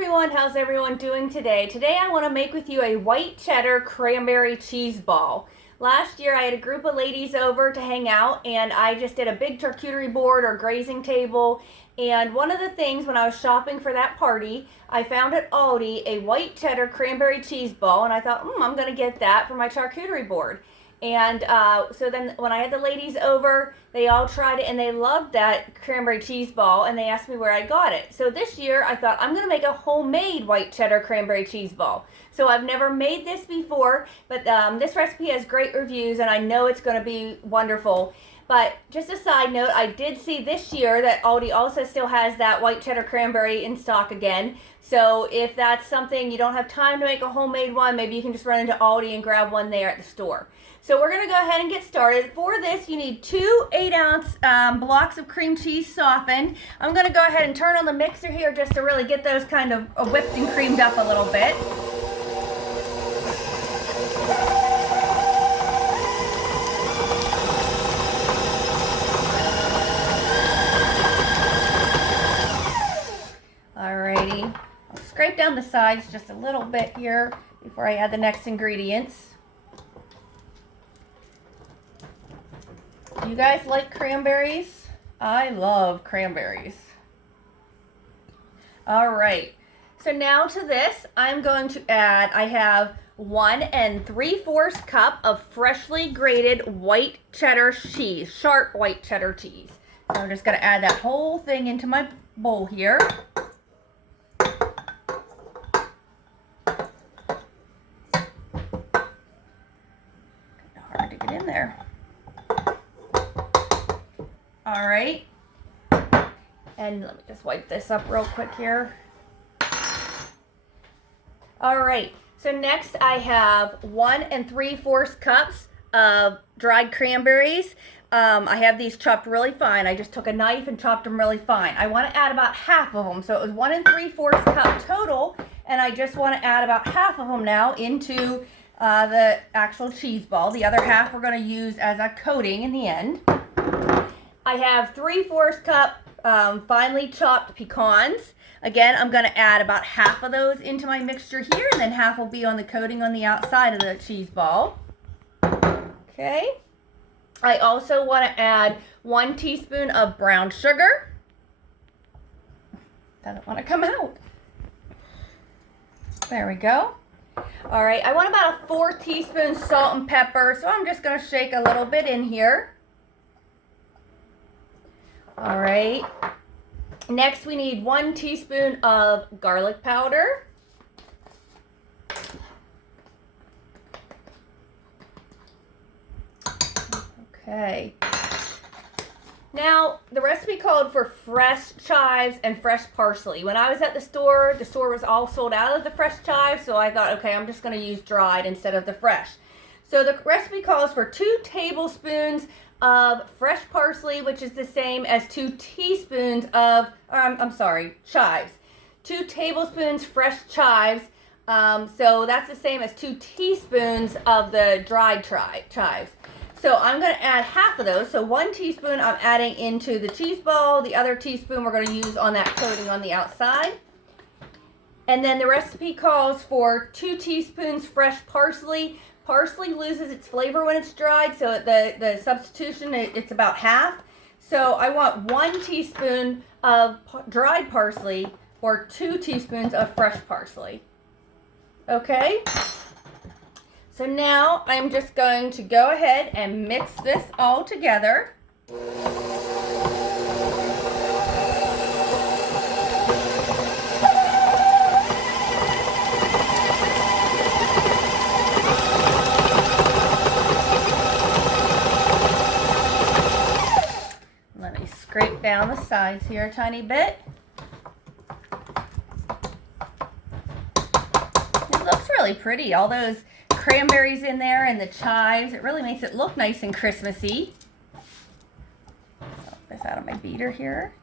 everyone, how's everyone doing today? Today I want to make with you a white cheddar cranberry cheese ball. Last year I had a group of ladies over to hang out and I just did a big charcuterie board or grazing table, and one of the things when I was shopping for that party, I found at Aldi a white cheddar cranberry cheese ball, and I thought, I'm going to get that for my charcuterie board. And so then when I had the ladies over, they all tried it and they loved that cranberry cheese ball, and they asked me where I got it. So this year I thought I'm going to make a homemade white cheddar cranberry cheese ball. So I've never made this before, but this recipe has great reviews and I know it's going to be wonderful. But just a side note, I did see this year that Aldi also still has that white cheddar cranberry in stock again. So if that's something you don't have time to make a homemade one, maybe you can just run into Aldi and grab one there at the store. So we're going to go ahead and get started. For this, you need 2 8-ounce blocks of cream cheese softened. I'm going to go ahead and turn on the mixer here just to really get those kind of whipped and creamed up a little bit. Alrighty, I'll scrape down the sides just a little bit here before I add the next ingredients. Do you guys like cranberries? I love cranberries. Alright, so now to this, I'm going to add, I have 1 3/4 cup of freshly grated white cheddar cheese, sharp white cheddar cheese. So I'm just going to add that whole thing into my bowl here. Hard to get in there. All right, and let me just wipe this up real quick here. All right, so next I have 1 3/4 cups of dried cranberries. I have these chopped really fine. I just took a knife and chopped them really fine. I want to add about half of them, so it was 1 3/4 cup total, and I just want to add about half of them now into the actual cheese ball. The other half we're going to use as a coating in the end. I have 3/4 cup finely chopped pecans. Again, I'm going to add about half of those into my mixture here, and then half will be on the coating on the outside of the cheese ball. Okay. I also want to add 1 teaspoon of brown sugar. Doesn't want to come out. There we go. All right, I want about 4 teaspoons salt and pepper, so I'm just going to shake a little bit in here. All right, next we need 1 teaspoon of garlic powder. Okay. Now, the recipe called for fresh chives and fresh parsley. When I was at the store was all sold out of the fresh chives, so I thought, okay, I'm just going to use dried instead of the fresh. So the recipe calls for 2 tablespoons of fresh parsley, which is the same as 2 teaspoons of, chives. 2 tablespoons fresh chives, so that's the same as 2 teaspoons of the dried chives. So I'm going to add half of those. So 1 teaspoon I'm adding into the cheese ball. The other teaspoon we're going to use on that coating on the outside. And then the recipe calls for 2 teaspoons fresh parsley. Parsley loses its flavor when it's dried, so the substitution, it's about half. So I want 1 teaspoon of dried parsley or 2 teaspoons of fresh parsley. Okay? So now I'm just going to go ahead and mix this all together. Let me scrape down the sides here a tiny bit. It looks really pretty, all those cranberries in there and the chives. It really makes it look nice and Christmassy. Put this out of my beater here.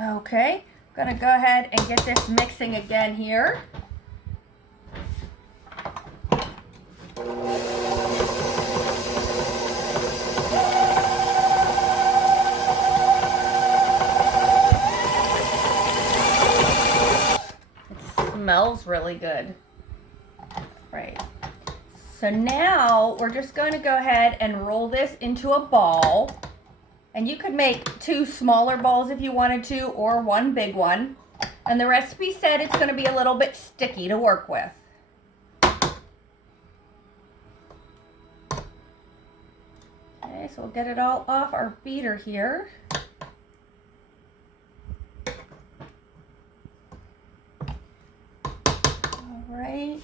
Okay, I'm gonna go ahead and get this mixing again here. really good. Right. So now we're just going to go ahead and roll this into a ball. And you could make 2 smaller balls if you wanted to, or 1 big one. And the recipe said it's going to be a little bit sticky to work with. Okay, so we'll get it all off our beater here. All right.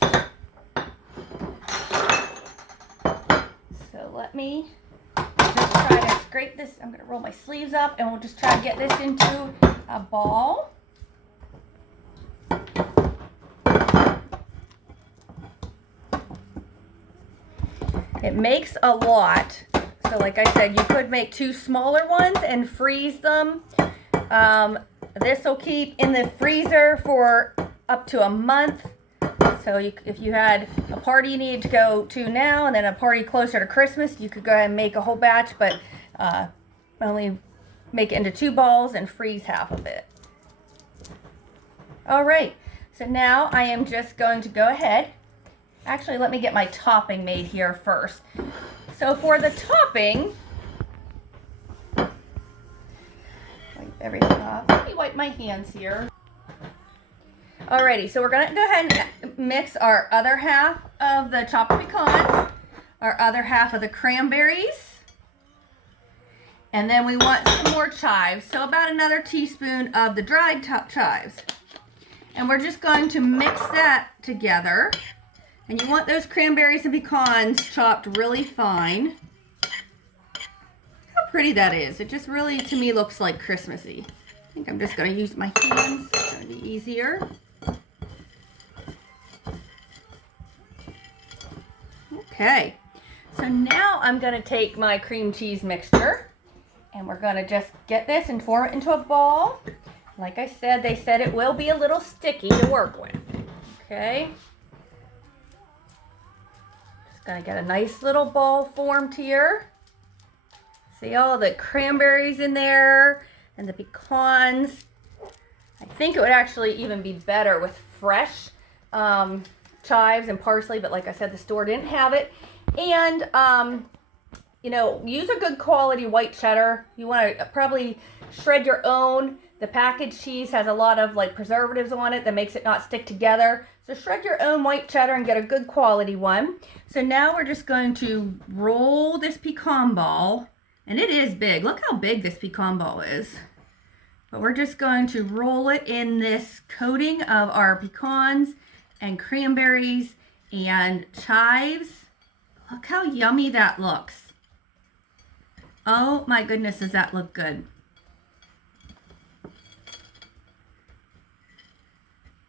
So let me just try to scrape this. I'm going to roll my sleeves up and we'll just try to get this into a ball. It makes a lot. So like I said, you could make 2 smaller ones and freeze them. This will keep in the freezer for up to a month. So if you had a party you needed to go to now and then a party closer to Christmas, you could go ahead and make a whole batch, but only make it into 2 balls and freeze half of it. All right, so now I am just going to go ahead. Actually, let me get my topping made here first. So for the topping, wipe everything off. Let me wipe my hands here. Alrighty, so we're going to go ahead and mix our other half of the chopped pecans, our other half of the cranberries, and then we want some more chives, so about another teaspoon of the dried chives. And we're just going to mix that together. And you want those cranberries and pecans chopped really fine. How pretty that is. It just really, to me, looks like Christmassy. I think I'm just going to use my hands. It's going to be easier. Okay. So now I'm going to take my cream cheese mixture. And we're going to just get this and form it into a ball. Like I said, they said it will be a little sticky to work with. Okay. Gonna get a nice little ball formed here. See all the cranberries in there and the pecans. I think it would actually even be better with fresh chives and parsley, but like I said, the store didn't have it. And you know, use a good quality white cheddar. You want to probably shred your own. The packaged cheese has a lot of like preservatives on it that makes it not stick together. So shred your own white cheddar and get a good quality one. So now we're just going to roll this pecan ball. And it is big. Look how big this pecan ball is. But we're just going to roll it in this coating of our pecans and cranberries and chives. Look how yummy that looks. Oh my goodness, does that look good.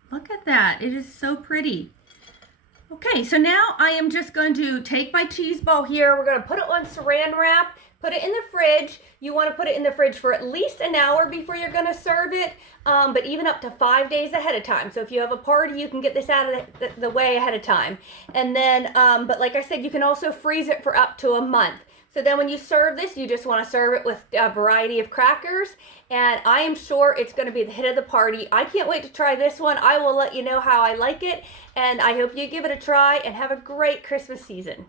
Look at that. It is so pretty. Okay, so now I am just going to take my cheese ball here. We're going to put it on saran wrap, put it in the fridge. You want to put it in the fridge for at least an hour before you're going to serve it, but even up to 5 days ahead of time. So if you have a party, you can get this out of the way ahead of time. And then, but like I said, you can also freeze it for up to a month. So then when you serve this, you just want to serve it with a variety of crackers. And I am sure it's going to be the hit of the party. I can't wait to try this one. I will let you know how I like it. And I hope you give it a try and have a great Christmas season.